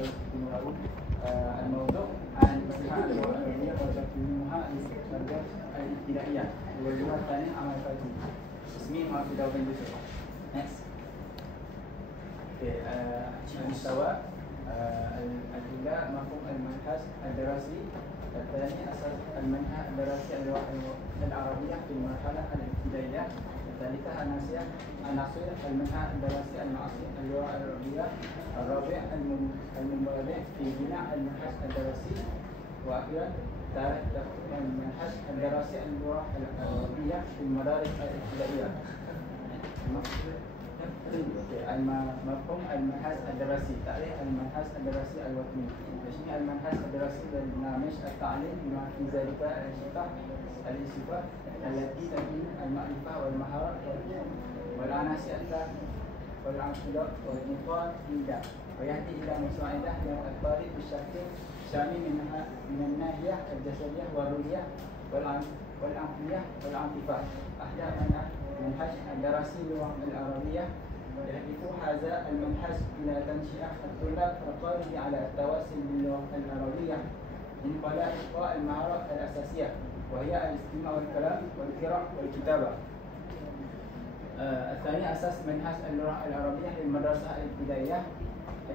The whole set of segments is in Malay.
واستمرار الموضوع المنحة العربية وتقييمها للدرجة الابتدائية واللغة الثانية عمل فاتي. اسمي معفي داوبين بيسو. Next. المستوى الأولى مفهوم المنهج الدراسي. الثاني أساس المنهج الدراسي العربية في المرحلة الابتدائية. الثالثة عناصر المنهج الدراسي المعاصر اللغة العربية. الرابع المبادئ في بناء المنهج الدراسي. وأخيرا تاريخ تطبيق المنهج الدراسي اللغة العربية في المدارس الابتدائية. مفهوم المنهج الدراسي. تعريف المنهج الدراسي الوطني. يشمل المنهج الدراسي برنامج التعليم بما في ذلك الصفات التي تبين المعرفة والمهارة والعناصر والعنصرات والنقاط فيها، ويهدي إلى مساعدة الطالب بشكل شامل من الناحية الجسدية والروحية والعقلية والعاطفة. أهداف المنهج الدراسي للغة العربية: يهدف هذا المنهج إلى تنشئة الطلاب القادرين على التواصل باللغة العربية من خلال إلقاء المهارات الأساسية، وهي الاستماع والكلام والقراءة والكتابة. الثاني أساس منهج اللغة العربية للمدرسة الابتدائية.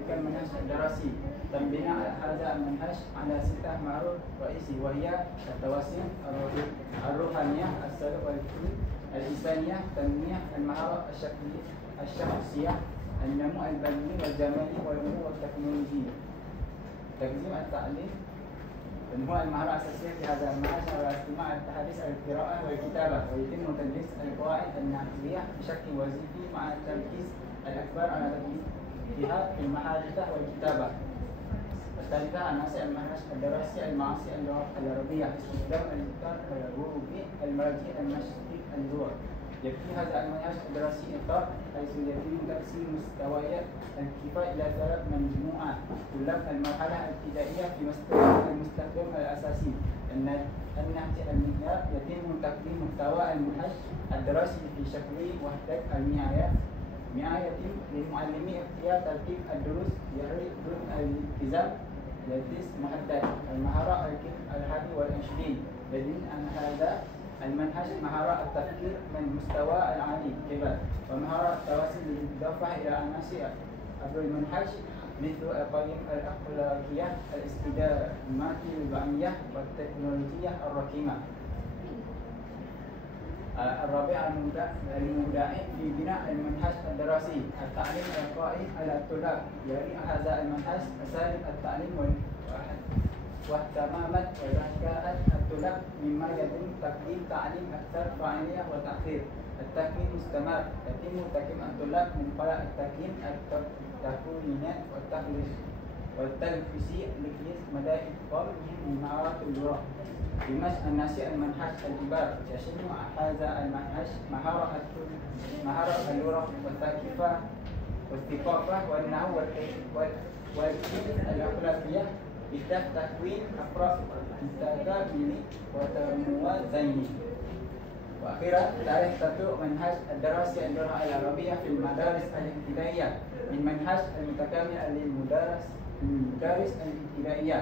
المنهج الدراسي تم بناء هذا المنهج على 6 معايير رئيسي، وهي التواصل الروحانية، السلوك والفكر، الإنسانية، تنمية المهارات الشخصية، النمو البدني والجمالي، والنمو التكنولوجي. تقديم التعليم تنمو المهارة الأساسية في هذا المنهج على استماع التحديث القراءة والكتابة، ويتم تدريس القواعد النحوية بشكل وظيفي مع التركيز الأكبر على تطبيقها في المحادثة والكتابة. الثالثة عناصر المنهج الدراسي المعاصر اللغة العربية. استخدام الإطار الحروفي المرجعي المشتق اللغة. يكفي هذا المنهج الدراسي إطار حيث يتم تقسيم مستويات الكفاية إلى 3 مجموعات طلاب المرحلة الابتدائية في المستخدم الأساسي. النهج المعيار يتم تقديم محتوى المنهج الدراسي في شكل وحدة المعايير. يتم للمعلمين اختيار ترتيب الدروس ضمن الالتزام لدرس محدد. المهارة 21 يدل أن هذا المنهج مهارة التفكير من المستوى العالي كبار، ومهارة التواصل بالإضافة إلى عناصر المنهج مثل القيم الأخلاقية، الاستخدامات البيئية، والتكنولوجيا الرقمية. الرابع المدعم في بناء المنهج الدراسي. التعليم القائم على الطلاب. يلي هذا المنهج أساليب التعليم واهتمامات وذكاء الطلاب، مما يتم تقديم تعليم أكثر فاعلية وتأثير. التقييم مستمر. يتم تقييم الطلاب من خلال التقييم التكويني والتلفيزي لقياس مدى إتقانهم لمهارات اللغة. بمشي الناشئ المنهج الكبار. يشمل هذا المنهج مهارة اللغة والثقافة والنحو والعلوم الأخلاقية بهدف تكوين أفراد متكاملين ومتوازنين. وأخيرا تاريخ تطبيق منهج الدراسي اللغة العربية في المدارس الابتدائية من منهج المتكامل للمدارس الابتدائية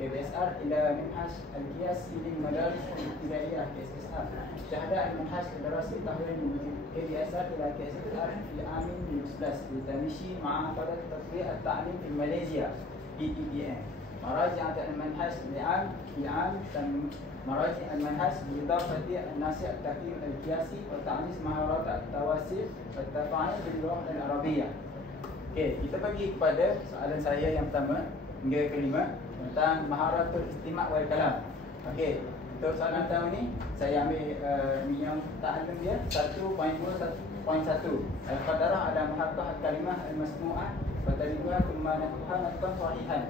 KPSR إلى منهج القياسي للمدارس الابتدائية KSSR. شهد المنهج الدراسي تحويل من KPSR إلى KSSR في عام 2011 للتمشي مع فرق تطبيق التعليم في ماليزيا PTPM. مراجع المنهج لعام مراجع المنهج بإضافة عناصر التقييم القياسي وتعزيز مهارات التواصل والتفاعل باللغة العربية. Okey, kita pergi kepada soalan saya yang pertama hingga kelima tentang maharatul istimak wal kalam. Okey, untuk soalan pertama ni saya ambil yang ta'allum dia 1.21.1. Al-qadarah ada muhaqqaq al-kalimah al-masmu'ah wa tariduha thumma nakuha natqan sahihan.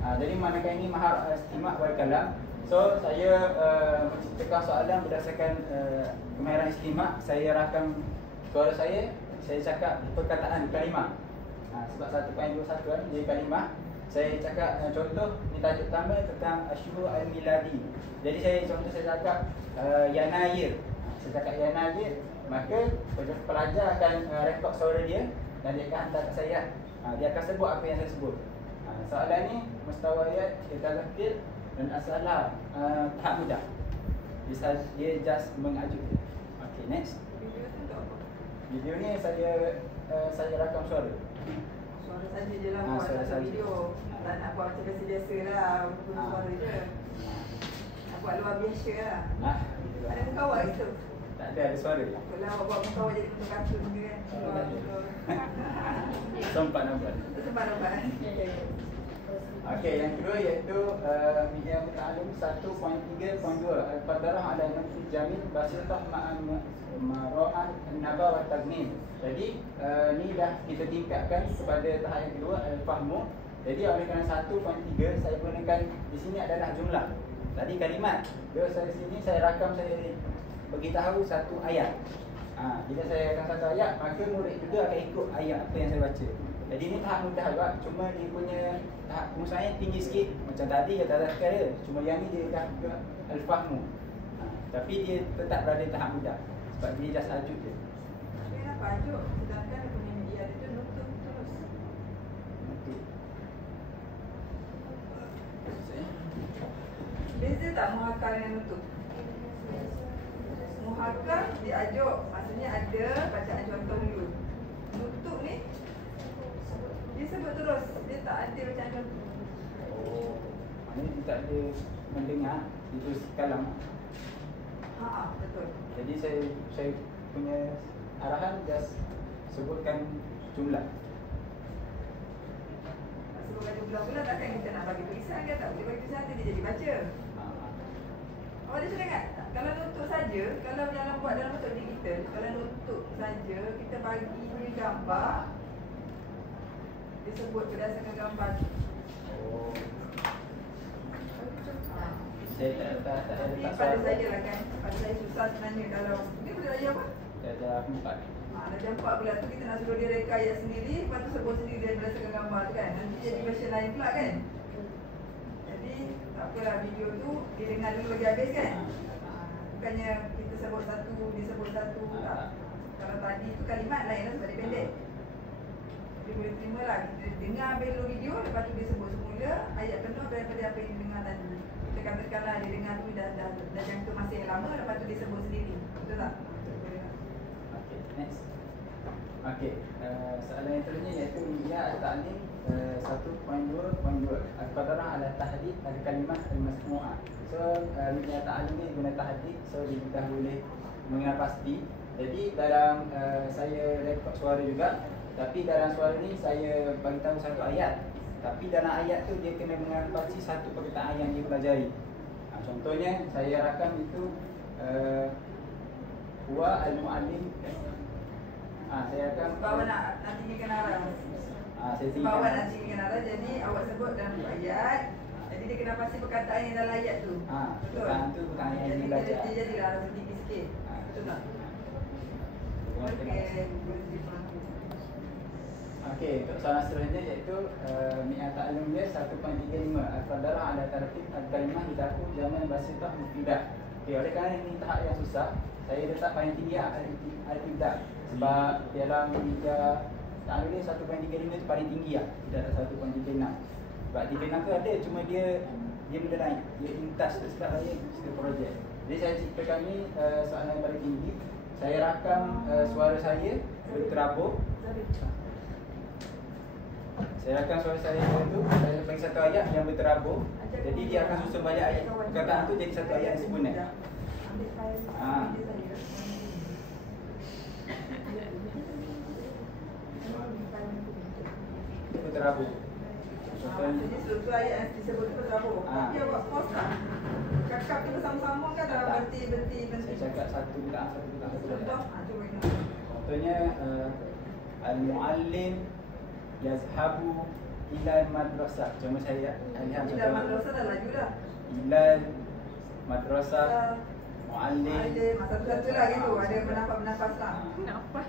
Jadi manakah ini mahar istimak wal kalam. So saya menciptakan soalan berdasarkan kemahiran istimak. Saya rakam suara saya cakap perkataan kalimah. Sebab 1.21 kan jadi kalimah. Saya cakap contoh ni tajuk pertama tentang Asyhur Al-Miladi. Jadi saya cakap Yanayir. Saya cakap Yanayir, maka pelajar akan rekod suara dia dan dia akan hantar ke saya. Dia akan sebut apa yang saya sebut. Soalan ni mustawayat Talaqil dan asalah tahap mudah. Dia just mengajuk. Okay, next. Video tu untuk apa? Video ni saya rakam suara. Suara saja je lah, buat suara satu saja. video. Tak nak buat macam biasa-biasa lah, guna suara je. Nak buat luar biasa lah. Ada muka awak gitu? Tak ada suara. Takutlah awak buat muka awak jadi bentuk kartun je kan. Sempat nampak. Sempat nampak. Okey, yang kedua iaitu media muta'alim 1.3.2 Al-Qadarah ala nafsi jamil basitah ma'an naba wa tagnim. Jadi ni dah kita tingkatkan kepada tahap yang kedua, Al-Fahmu. Jadi oleh kerana 1.3 saya gunakan di sini adalah jumlah. Tadi kalimat. Bila saya sini saya rakam, saya beritahu satu ayat. Bila saya rakam satu ayat, maka murid juga akan ikut ayat apa yang saya baca. Jadi ni tahap mudah juga, cuma dia punya tahap pengusahaannya tinggi sikit. Macam tadi kata Tazkar dia, cuma yang ni dia dah ke Al-Fahmu. Tapi dia tetap berada tahap mudah sebab dia just ajuk je. Tapi kenapa ajuk? Sedangkan dia punya media dia tu nutup terus. Nutup. Beza tak muhakah dengan nutup? Muhakah dia ajuk, maksudnya ada bacaan contoh dulu. Nutup ni dia sebut terus, dia tak ada bacaan contoh. Oh, maknanya dia tak ada mendengar, dia terus kalam. Betul. Jadi saya punya arahan just sebutkan jumlah. Sebutkan jumlah pula takkan kita nak bagi tulisan kan, tak boleh bagi tulisan nanti dia jadi baca. Awak ada cakap tak? Kalau nutup saja, kalau dalam buat dalam bentuk digital, kalau nutup saja kita bagi dia gambar, dia sebut berdasarkan gambar. Oh. Saya tak Tapi pada saya lah kan, pada saya susah sebenarnya kalau ni boleh darjah apa? Darjah 4. Darjah 4 pula tu kita nak suruh dia reka ayat sendiri, lepas tu sebut sendiri dia berdasarkan gambar tu kan. Nanti jadi version lain pula kan. Jadi tak apalah, video tu dia dengar dulu bagi habis kan. Bukannya kita sebut satu, dia sebut satu, tak. Kalau tadi tu kalimat lain lah sebab dia pendek. Dia boleh terima lah, kita dengar habis dulu video, lepas tu dia sebut semula ayat penuh daripada apa yang dia dengar tadi. Kita katakanlah dia dengar tu dah jangka masa yang lama, lepas tu dia sebut sendiri. Betul tak? Okay, next. Okay, soalan yang seterusnya iaitu media al-ta'lim 1.2.2 Al-Qadarah ala tahdid al-kalimah al-masmu'ah. So, media ta'lim ni guna tahdid, so dia boleh mengenal pasti. Jadi dalam saya rekod suara juga, tapi dalam suara ni saya beritahu satu ayat. Tapi dalam ayat tu dia kena mengatasi satu perkataan yang dia pelajari. Contohnya saya rakam itu wa al-mu'allim. Saya rakam Bawa nak tinggikan arah. saya tinggikan. Bawa nak tinggikan arah, jadi awak sebut dalam ayat. Jadi dia kena pasti perkataan yang dalam ayat tu. Betul. Perkataan tu perkataan yang dia belajar. Jadi jadilah arah sedikit sikit. Betul tak? Okey, untuk soalan seterusnya iaitu mi'at ta'alum dia 1.35 Al-Qadarah ala tartib al-kalimah hidaku zaman basitah mufidah. Okey, oleh kerana ini tahap yang susah, saya letak paling tinggi al-ibdah. Sebab dalam media ta'alum dia 1.35 itu paling tinggi lah, tidak ada 1.36. Sebab 36 tu ada, cuma dia benda lain, dia intas sebab saya cerita projek. Jadi saya ceritakan ni soalan yang paling tinggi. Saya rakam suara saya berterabur. Saya rakam suara saya tu, saya bagi satu ayat yang berterabur. Jadi dia akan susun balik ayat perkataan tu jadi satu ayat yang sempurna. Berterabur. Jadi seluruh ayat yang disebut itu berterabur. Tapi awak pause tak? Cakap kita bersama-sama kan dalam berhenti. Saya cakap satu perkataan. Contoh? Cuba ingat. Contohnya al-muallim yazhabu ila madrasah. Cuma saya lihat ila madrasah dah laju dah. Ila madrasah muallim. Satu-satu lah gitu. Ada bernafas lah. Nafas.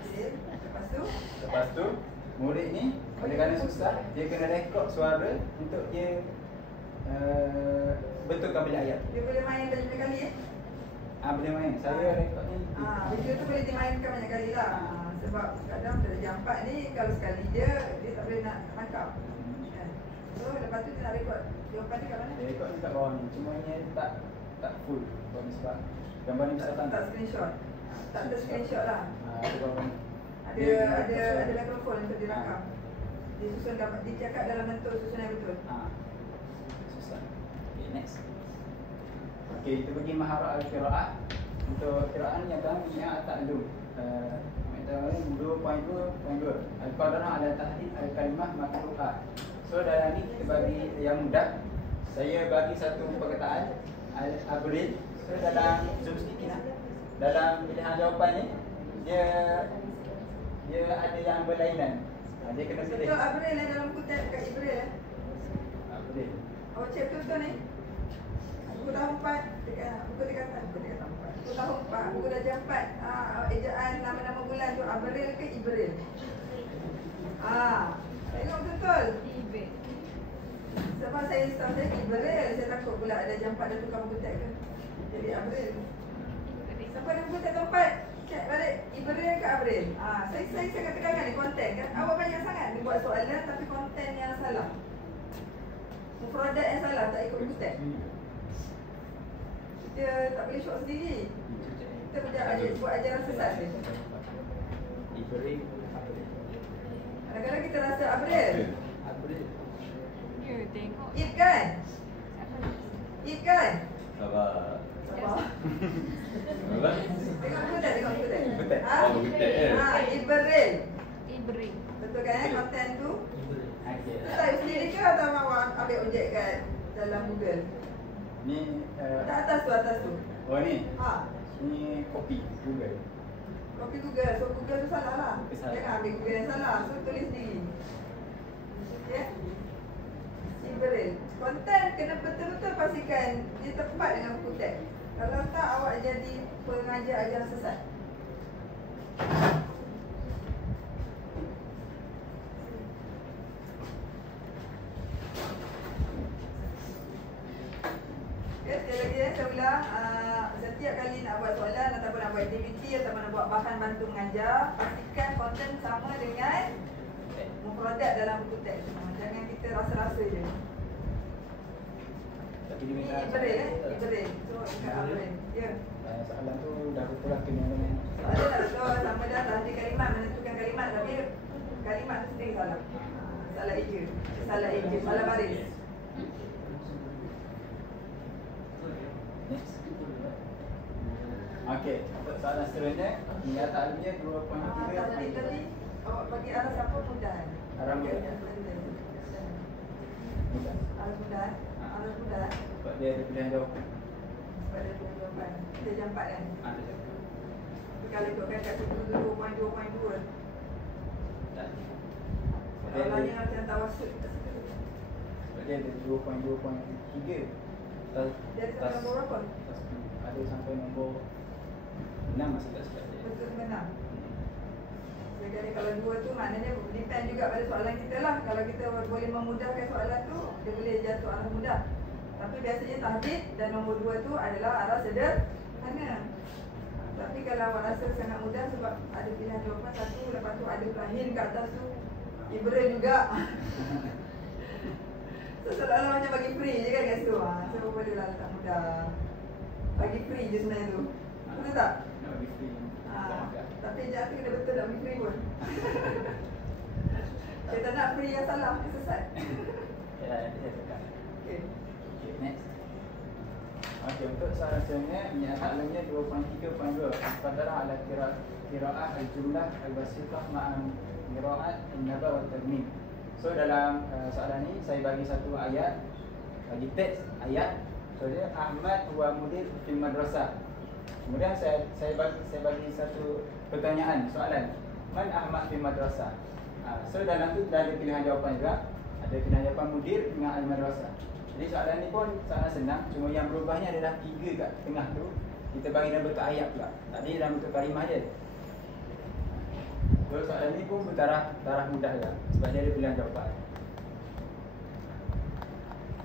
Lepas tu murid ni oleh kerana susah, dia kena rekod suara untuk dia betulkan balik ayat. Dia boleh main banyak kali Boleh main. Saya rekod ni. Video tu boleh dimainkan banyak kali lah. Sebab kadang darjah 4 ni kalau sekali dia tak boleh nak tangkap. So Jawapan dia kat mana? Dia ikut dekat bawah ni. Cuma ni tak full. Sebab gambar ni besar Tak screenshot. Tak ada screenshot lah. Ada bawah ni. Ada mikrofon untuk dirakam. Disusun gambar, dicakap dalam bentuk susunan yang betul. Susah. Okay, next. Okay, kita pergi maharah al-qira'ah. Untuk qira'ah yang kami yang tak lu. Metode 2.2.2. Al-qadarah ala tahdid al-kalimah makru'ah. So dalam ni kita bagi yang mudah. Saya bagi satu perkataan al-abril. So dalam zoom sedikit lah. Dalam pilihan jawapan ni dia ada yang berlainan. Dia kena pilih. Betul Abril dalam kutip kat Ibril Abril. Awak cek betul ni. Buku tahun 4 dekat buku dikatakan buku tahun 4. Buku tahun 4, buku darjah 4. Ejaan nama-nama bulan tu Abril ke Ibril? Tengok betul. Ibril. Sebab saya start dari Ibril, saya takut pula ada jam 4 dah tukar buku teks ke. Jadi Abril. Sampai ada buku teks tempat. Cek balik Ibril ke Abril. Saya katakan ni konten kan. Awak banyak sangat dia buat soalan tapi konten yang salah. Mufradat yang salah tak ikut buku teks. Dia tak boleh syok sendiri. Kita buat ajaran sesat dia. Ibril. Kadang-kadang kita rasa Abril. Ya, tengok. Ib kan? Ib kan? Sabar. Sabar. Sabar. Tengok buku teks, tengok buku teks. Buku teks. Buku teks Ibril. Ibril. Betul kan konten tu? Okey. Tu saya sendiri ke atau awak ambil objek kat dalam Google? Ni Tak atas tu. oh ni. Ha. Ni kopi Google. Copy Google. So Google tu salah lah. Salah. Jangan ambil Google yang salah. So tulis sendiri. Okey. Ibril. Konten kena betul-betul pastikan dia tepat dengan buku teks. Kalau tak awak jadi pengajar ajaran sesat. Okay, sekali lagi saya ulang. Setiap kali nak buat soalan ataupun nak buat aktiviti ataupun nak buat bahan bantu mengajar, pastikan konten sama dengan mufradat dalam buku teks. Jangan kita rasa-rasa je. Tapi dia Ini minta Ibril Ibril. So ingat Ibril. Ya. soalan tu dah betul lah kena dengan Ada tak betul sama dah tahdir kalimat menentukan kalimat tapi kalimat tu sendiri salah. Salah eja. Salah baris. next. Okey, untuk soalan seterusnya nyata alamiah 2.3. Tadi awak bagi arah siapa mudah? Arah mudah. Mudah. Arah mudah. Arah mudah. Sebab dia ada pilihan jawapan. Pada jawapan. Kita jam 4 kan? Ada. Tapi kalau ikutkan kat situ 2.2.2. Tak. Soalannya macam tawasud. Sebab dia ada 2.2.3. Dia ada sampai nombor berapa? Ada sampai nombor 6 masih tak sebab dia. Betul ke 6? Jadi kalau 2 tu maknanya depend juga pada soalan kita lah. Kalau kita boleh memudahkan soalan tu, dia boleh jatuh arah mudah. Tapi biasanya tahdid dan nombor 2 tu adalah arah sederhana. Tapi kalau awak rasa sangat mudah sebab ada pilihan jawapan satu, lepas tu ada pelahin kat atas tu, Ibril juga. So seolah-olah macam bagi free je kan kat situ. So boleh lah tak mudah. Bagi free je sebenarnya tu. Betul tak? Nak bagi free. Tapi jangan tu kena betul nak bagi free pun. Dia tak nak free yang salah, dia sesat. Ya, dia cakap. Okay. Okay, next. Okey, untuk soalan seterusnya nyata alamiah 2.3.2. Qadarah ala qira'ah al-jumlah al-basitah ma'an qira'at an-naba wa tarmim. So dalam soalan ni saya bagi satu ayat, bagi teks ayat. So dia Ahmad huwa mudir fil madrasah. Kemudian saya bagi satu pertanyaan, soalan. Man Ahmad fil madrasah? So dalam tu dah ada pilihan jawapan juga. Ada pilihan jawapan mudir dengan al-madrasah. Jadi soalan ni pun sangat senang, cuma yang berubahnya adalah 3 kat tengah tu. Kita bagi dalam bentuk ayat pula. Tadi dalam bentuk kalimah je. So soalan ni pun bertaraf mudah juga sebab dia ada pilihan jawapan.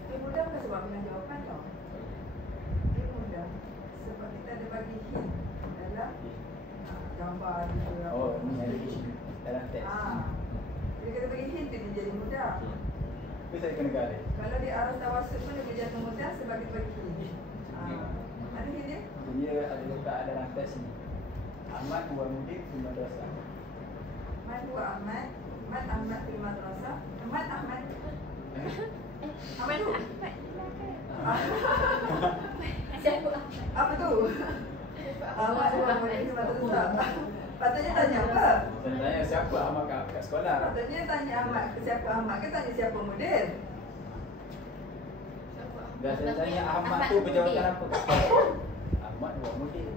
Dia mudah bukan sebab pilihan jawapan tau. Dia mudah sebab kita ada bagi hint dalam gambar juga. Oh, ni ada hint dalam teks. Jadi kita bagi hint tu dia jadi mudah. Tapi saya kena galik. Kalau di arah tawasud pun dia boleh jatuh mudah sebab kita bagi kiri. Ada ke dia? Dia ada letak dalam teks ni. Ahmad wa mudir fi madrasah. Man huwa Ahmad. Man Ahmad fil madrasah. Man Ahmad. Ahmad tu? Apa tu? Ahmad huwa mudir fil madrasah. Patutnya tanya apa? Saya tanya siapa Ahmad kat sekolah. Patutnya tanya Ahmad siapa Ahmad ke tanya siapa mudir? Dan saya tanya Ahmad tu berjawatan apa kat sekolah? Ahmad wa mudir.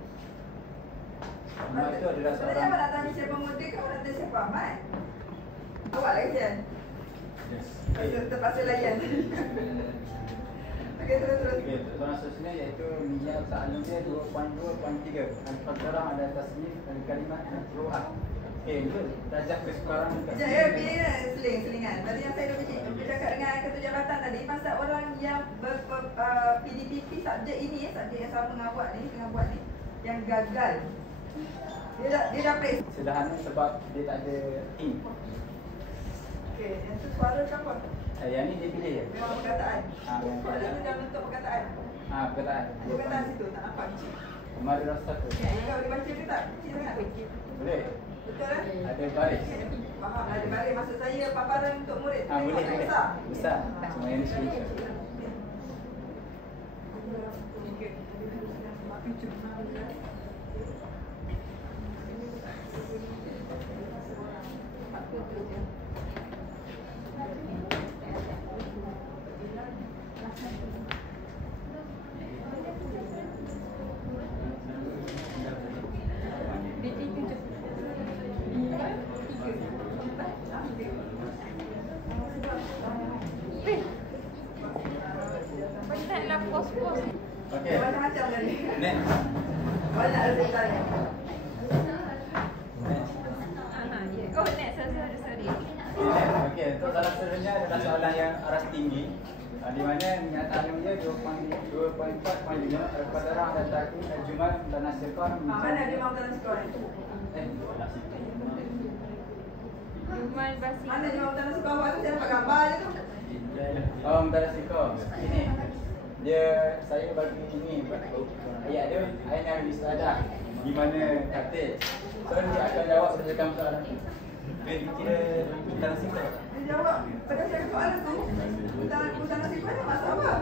Ahmad tu adalah Sebenarnya seorang. awak nak tanya siapa mudir ke awak nak tanya siapa Ahmad? Awak lah kesian. Terpaksa layan. Okey, terus. Okey, soalan seterusnya iaitu minyak ta'alum dia 2.2.3. Al-Qadarah ada tasnif dan kalimat makruhah. Okey, betul. Darjah kesukaran Sekejap ya, biar selingan. Tadi yang saya dah bercakap dengan Ketua Jabatan tadi pasal orang yang PDPP subjek ini, subjek yang sama dengan awak ni, yang gagal. Dia dah press. sederhana sebab dia tak ada ink. Okey, yang tu suara ke apa? Yang ni dia pilih je. Memang perkataan. Yang Soalan tu dalam bentuk perkataan. perkataan. Perkataan situ, tak nampak. Madrasah tu. Kau boleh baca ke tak? Kecil sangat. Boleh. Betul kan? Ada baris. Faham, ada balik. Maksud saya paparan untuk murid. Boleh. Besar. Besar. Cuma yang ni screenshot. Penatlah pos-pos. Okey. Macam-macam tadi. Next. Banyak ada tanya. Oh, next. Sorry. Okey, untuk soalan seterusnya adalah soalan yang aras tinggi. Di mana minyak ta'alum dia 2.4.5. Al-Qadarah ada takwin al-jumal dan nasirkan. Mana dia mahu dalam sekolah? Jumal Basi. Mana dia mahu dalam sekolah tu? Saya dapat gambar je tu. Oh, Mutalah Siko. Ini. Dia, saya bagi ini ayat dia, ayat yang istiadah. Di mana kata. So, dia akan jawab berdasarkan soalan tu. Dia kira Mutalah Siko. Dia jawab. Berdasarkan soalan tu. Putaran sifat dia maksud apa?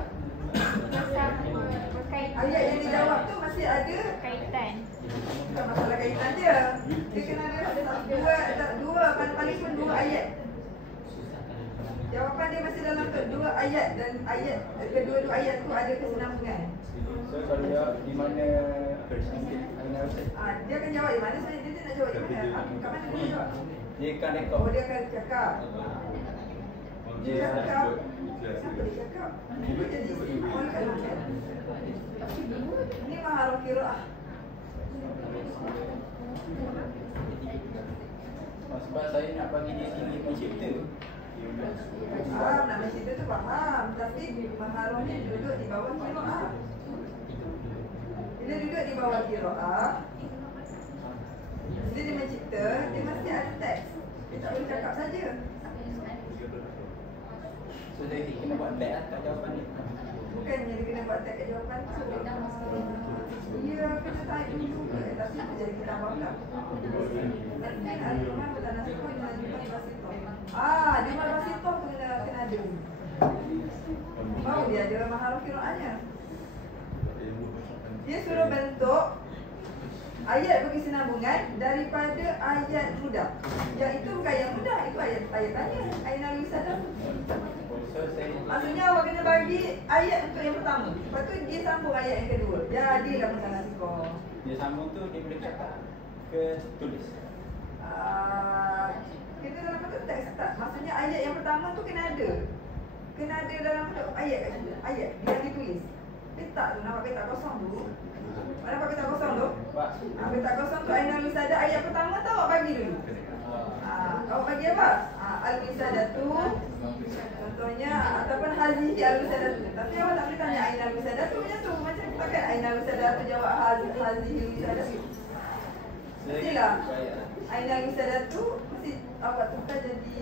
Berkaitan. Ayat yang dijawab tu masih ada. Kaitan. Bukan masalah kaitan dia. Dia kena ada dua paling pun dua ayat. Jawapan dia masih dalam dua ayat dan ayat kedua-dua ayat tu ada kesinambungan. So, kalau dia di mana Dia akan jawab di mana sebenarnya dia nak jawab di mana? Kat mana dia jawab? dia akan rekod. Oh, dia akan cakap. Dia Cakap. Siapa dia cakap? Dia jadi orang kat mana? Ini maharul qiraah. sebab saya nak bagi dia tinggi pencipta. Faham, nak mencipta tu faham. Tapi maharulnya duduk di bawah qiraah. Bila duduk di bawah qiraah, bila dia mencipta, dia mesti ada teks. Dia tak boleh cakap saja. So, dia kena buat back lah kat jawapan ni. Bukannya dia kena buat teks kat jawapan tu. Dia kena tahu juga. Tapi dia jadi kita bawa. Jumal Basitoh tu kena ada. Baru dia ada maharul qiraahnya. Dia suruh bentuk ayat berkesinambungan daripada ayat mudah. Yang itu bukan ayat mudah, itu ayat tanya, ayat Nabi Sallam. So, saya Maksudnya awak kena bagi ayat untuk yang pertama. Lepas tu dia sambung ayat yang kedua. Jadilah masalah sikoh. dia sambung tu dia boleh cakap ke tulis. Kita dalam bentuk teks tak? Maksudnya ayat yang pertama tu kena ada. Kena ada dalam bentuk ayat kat situ. Ayat yang ditulis. Petak tu, nampak petak kosong tu. Nampak petak kosong tu? Petak kosong tu ayat Al-Misada. Ayat pertama tu awak bagi dulu. Awak bagi apa? Al-Misada tu. Contohnya ataupun hazihi Al-Misada tu. Tapi awak tak boleh tanya ayat Al-Misada tu macam tu. Macam takkan ayat Al-Misada tu jawab hazihi Al-Misada tu. Mestilah. Ayat Al-Misada tu mesti awak tukar jadi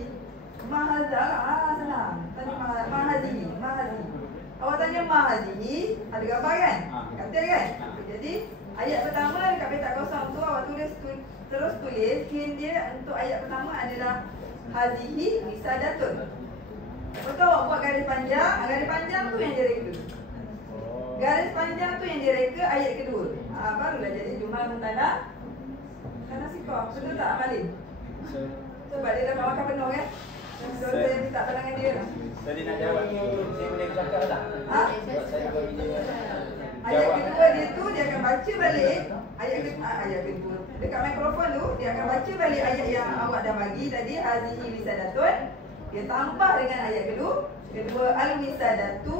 Mahaza lah. Senang. Tanya mahazi. Awak tanya mahazi, ada gambar kan? Kata kan? Jadi ayat pertama dekat petak kosong tu awak terus tulis hint dia untuk ayat pertama adalah hazihi wisadatun. Betul awak buat garis panjang tu yang dia reka. Garis panjang tu yang dia reka ayat kedua. Barulah jadi jumal muntadah tanasikoh. Betul tak Malin? Sebab dia dah makan penuh kan? Saya minta pandangan dia. Tadi nak jawab tu, saya boleh cakap tak? Sebab saya bagi dia Ayat kedua dia tu dia akan baca balik ayat kedua. Dekat mikrofon tu dia akan baca balik ayat yang awak dah bagi tadi hazihi wisadatun. Dia tambah dengan ayat kedua al wisadatu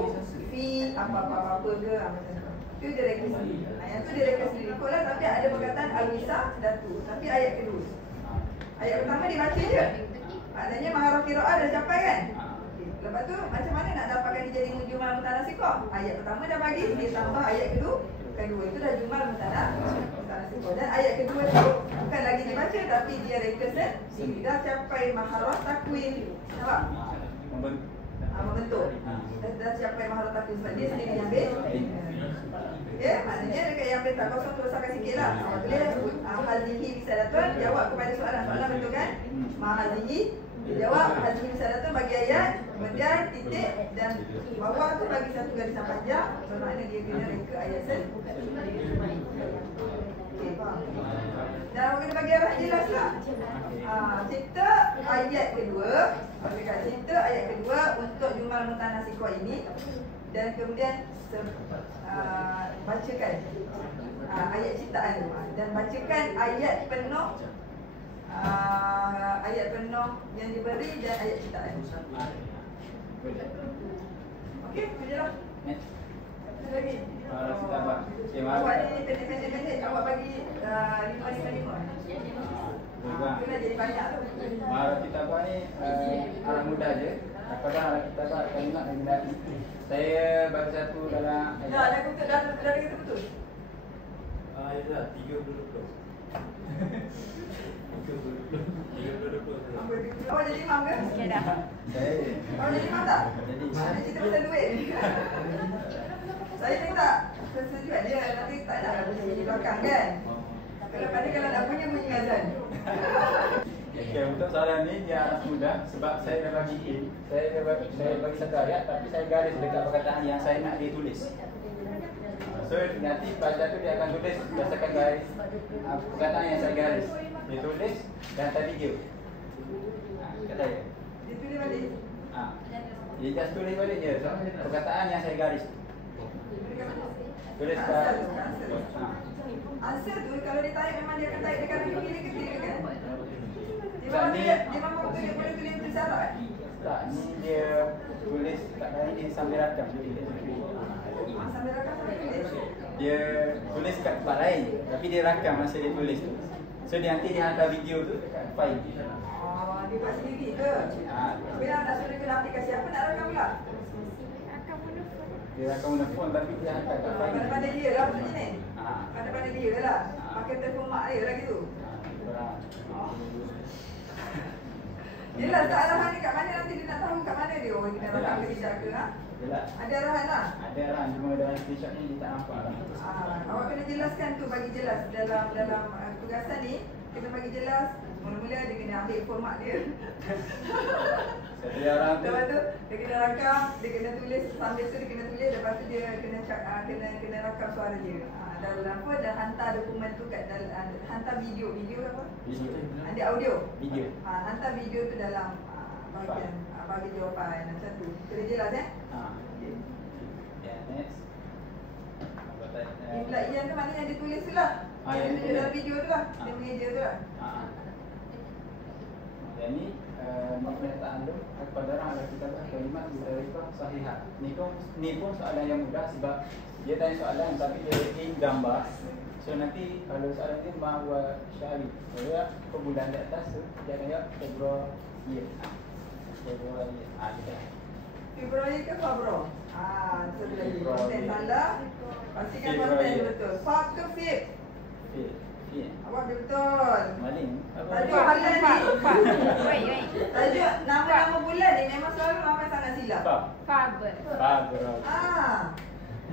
fi apa-apa ke macam tu. Itu dia reka sendiri. Yang tu dia reka sendiri. Ikutlah tapi ada perkataan al wisadatu tapi ayat kedua. Ayat pertama dibaca je. Maknanya maharah qiraah dah capai kan? Lepas tu macam mana nak dapatkan dia jadi jumal mutanasikoh? Ayat pertama dah bagi, dia tambah ayat kedua itu dah jumal mutanasikoh. Dan ayat kedua tu bukan lagi dibaca tapi dia reka sendiri. Dah capai maharah takwin. Nampak? Membentuk. Dah capai maharah takwin sebab dia sendiri ambil. Ya, maknanya dekat yang petak kosong tuliskan sikit lah. Awak tulis hazihi wisadatun, jawab kepada soalan betul kan? Hazihi, jawab hazihi wisadatun bagi ayat, kemudian titik dan bawah tu bagi satu garisan panjang. Bermakna dia kena reka ayat sendiri. Okey, faham? Dan awak kena bagi arah jelas lah. Cipta ayat kedua, cipta ayat kedua untuk jumal mutanasikoh ini. Dan kemudian bacakan ayat ciptaan tu dan bacakan ayat penuh yang diberi dan ayat ciptaan. Okey, bolehlah. Satu lagi. Awak ni pendek-pendek awak bagi 5. Kena jadi banyak tu. Maharah kitabah ni arah mudah je. Kadang arah kitabah kalimat dan benda. Saya baca satu dalam ayat. Dah aku dah kata betul. Ya, 30 Awak jadi imam ke? Okey dah. Awak jadi imam tak? Jadi. Ada cerita pasal duit. Saya minta persetujuan dia nanti tak nak di belakang kan? Kalau nak punya bunyi azan. Okay, untuk soalan ni dia anak mudah sebab saya dah bagi in. Saya bagi satu ayat tapi saya garis dekat perkataan yang saya nak dia tulis. So nanti pada tu dia akan tulis berdasarkan garis perkataan yang saya garis. Dia tulis dan hantar video. Kata dia. Dia tulis balik. Dia just tulis balik je perkataan yang saya garis. Tulis Answer tu kalau dia tarik memang dia akan tarik dekat kiri ke kiri kan? Dia memang boleh tulis tulis Arab. Tak, ni dia tulis kat dalam ni sambil rakam. Sambil rakam sambil tulis. Dia tulis kat tempat lain tapi dia rakam masa dia tulis tu. So dia nanti dia hantar video tu dekat file. Dia buat sendiri ke? Bila nak suruh guna aplikasi apa nak rakam pula? Dia rakam guna phone tapi dia hantar kat file. Pandai-pandai dia lah macam ni. Pandai-pandai dia lah. Pakai telefon mak dia lah gitu. Yelah, tak arahan ni kat mana nanti dia nak tahu kat mana dia. Oh, dia nak rakam ke tidak ke? Ada arahan lah? Ada arahan, cuma dalam screenshot ni dia tak nampak lah. Awak kena jelaskan tu, bagi jelas dalam tugasan ni. Kena bagi jelas. Mula-mula dia kena ambil format dia. Satu arahan tu. Lepas tu, dia kena rakam, dia kena tulis. Sambil tu dia kena tulis, lepas tu dia kena rakam suara dia. Dalam apa, dan hantar dokumen tu kat dalam, hantar video apa? Video. Ada audio? Video. Hantar video tu dalam bahagian bagi jawapan macam tu. Kena jelas Okay. Yeah, next. Imlaian tu maknanya dia tulis tu lah. Yang tunjuk dalam video tu lah. Dia mengeja tu lah. Yang ni pernyataan tu kepada orang adalah kita kalimat bitarifah sahihah. Ni pun soalan yang mudah sebab dia tanya soalan tapi dia in gambar. So nanti kalau soalan dia mahwa syari. Kalau ya bulan di atas tu dia akan jawab Februari. Februari. Februari ke Februari? Satu lagi. Konten salah. Pastikan konten betul. Fak ke Feb? Feb. Ya. Awak betul. Maling. Tajuk bulan ni. Wait, wait. Tajuk nama-nama bulan ni memang selalu ramai sangat silap. Faber. Faber.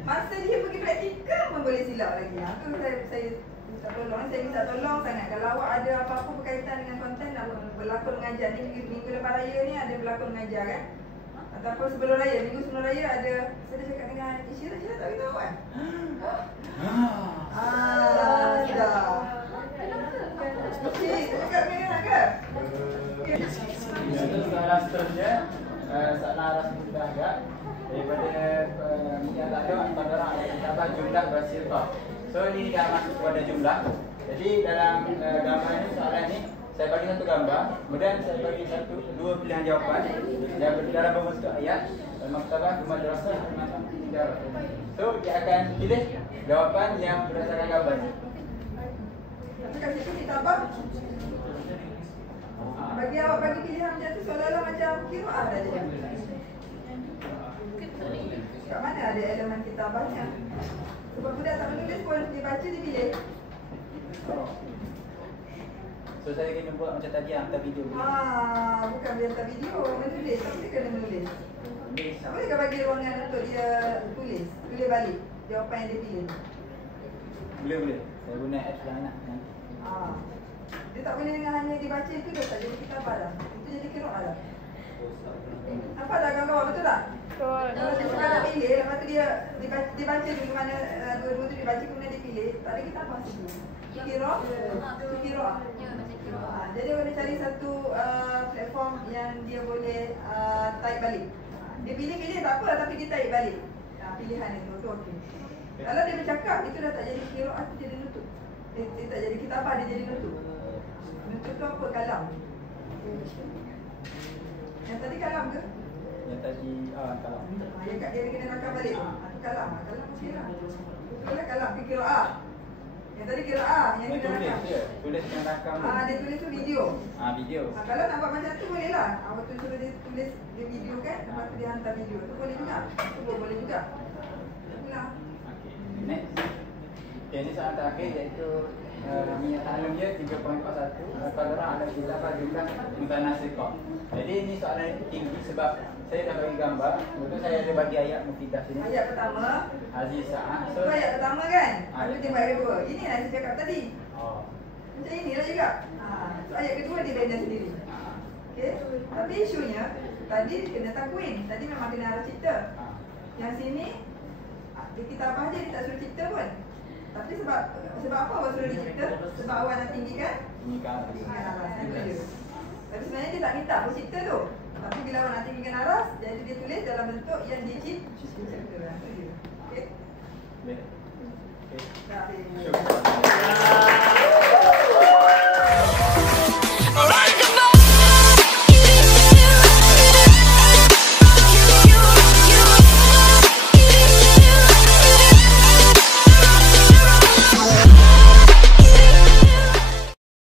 Masa dia pergi praktikal pun boleh silap lagi. Itu saya minta tolong. Saya minta tolong sangat. Kalau awak ada apa-apa berkaitan dengan konten nak berlakon mengajar ni, minggu lepas raya ni ada berlakon mengajar kan? Ataupun sebelum raya, minggu sebelum raya ada, saya dah cakap dengan Syirah tak beritahu kan? Sudah. Okey, cakap dengan nak ke? Soalan seterusnya, soalan arah kita agak daripada yang tak ada antara orang ada jumlah bersifat. So ini dah masuk kepada jumlah. Jadi dalam gambar ini, soalan ni saya bagi satu gambar, kemudian saya bagi dua pilihan jawapan yang dalam berbentuk ayat Maktabah Madrasah Tijarah. So dia akan pilih jawapan yang berdasarkan gambar ini. Tapi kat situ kitabah bagi awak bagi pilihan macam tu seolah-olah macam qiraah dah je. Kat mana ada elemen kitabahnya? Sebab budak tak menulis pun dia baca dia pilih. So saya kena buat macam tadi hantar video. Bukan dia hantar video, menulis. Tapi kena menulis. Tak boleh ke bagi ruangan untuk dia tulis balik jawapan yang dia pilih? Boleh. Saya guna apps lah nak nanti. Dia tak boleh dengan hanya dibaca itu dah tak jadi kitabah dah. Itu jadi qiraah dah. Nampak tak kawan-kawan, betul tak? Betul. Kalau dia bukan nak pilih, lepas tu dia baca dulu mana dua-dua tu dibaca kemudian dia pilih, tak ada kitabah situ. Qiraah. Jadi dia boleh cari satu platform yang dia boleh type balik. Dia pilih tak apa tapi dia type balik. Pilihan itu tu okey. Kalau dia bercakap itu dah tak jadi qiraah, tu jadi nutut. Dia tak jadi kitabah, dia jadi nutut. Nutut tu apa? Kalam. Yang tadi kalam ke? Yang tadi kalam. Yang kat dia kena rakam balik. Itu kalam. Kalam okey lah. Itulah kalam qiraah. Yang tadi qiraah, yang Dia kena tulis rakam. je. Tulis dengan rakam. Dia tulis tu video. Video. Kalau nak buat macam tu boleh lah. Awak tu suruh dia tulis dia video kan, lepas tu dia hantar video. Tu boleh juga. Tu boleh juga. Itulah. Okey. Next. Okay, ini soalan terakhir iaitu minyak tanam dia 3.41. Qadarah ala khilafah jumlah mutanasiqah. Jadi ini soalan tinggi sebab saya dah bagi gambar. Betul saya ada bagi ayat mufidah sini. Ayat pertama. Azizah. Itu ayat pertama kan? Itu tembak ayat kedua. Ini yang saya cakap tadi. Macam inilah juga. So ayat kedua dia benda sendiri. Okey. Tapi isunya tadi kena takwin. Tadi memang kena arah cipta. Yang sini dia kitabah je, dia tak suruh cipta pun. Tapi sebab apa awak suruh dia cipta? Sebab awak nak tinggikan aras. Itu je. Tapi sebenarnya dia tak minta pun cipta tu. Tapi bila awak nak tinggikan aras, jadi dia tulis dalam bentuk yang dicipta. Okey. Okey. Dah. Syukur.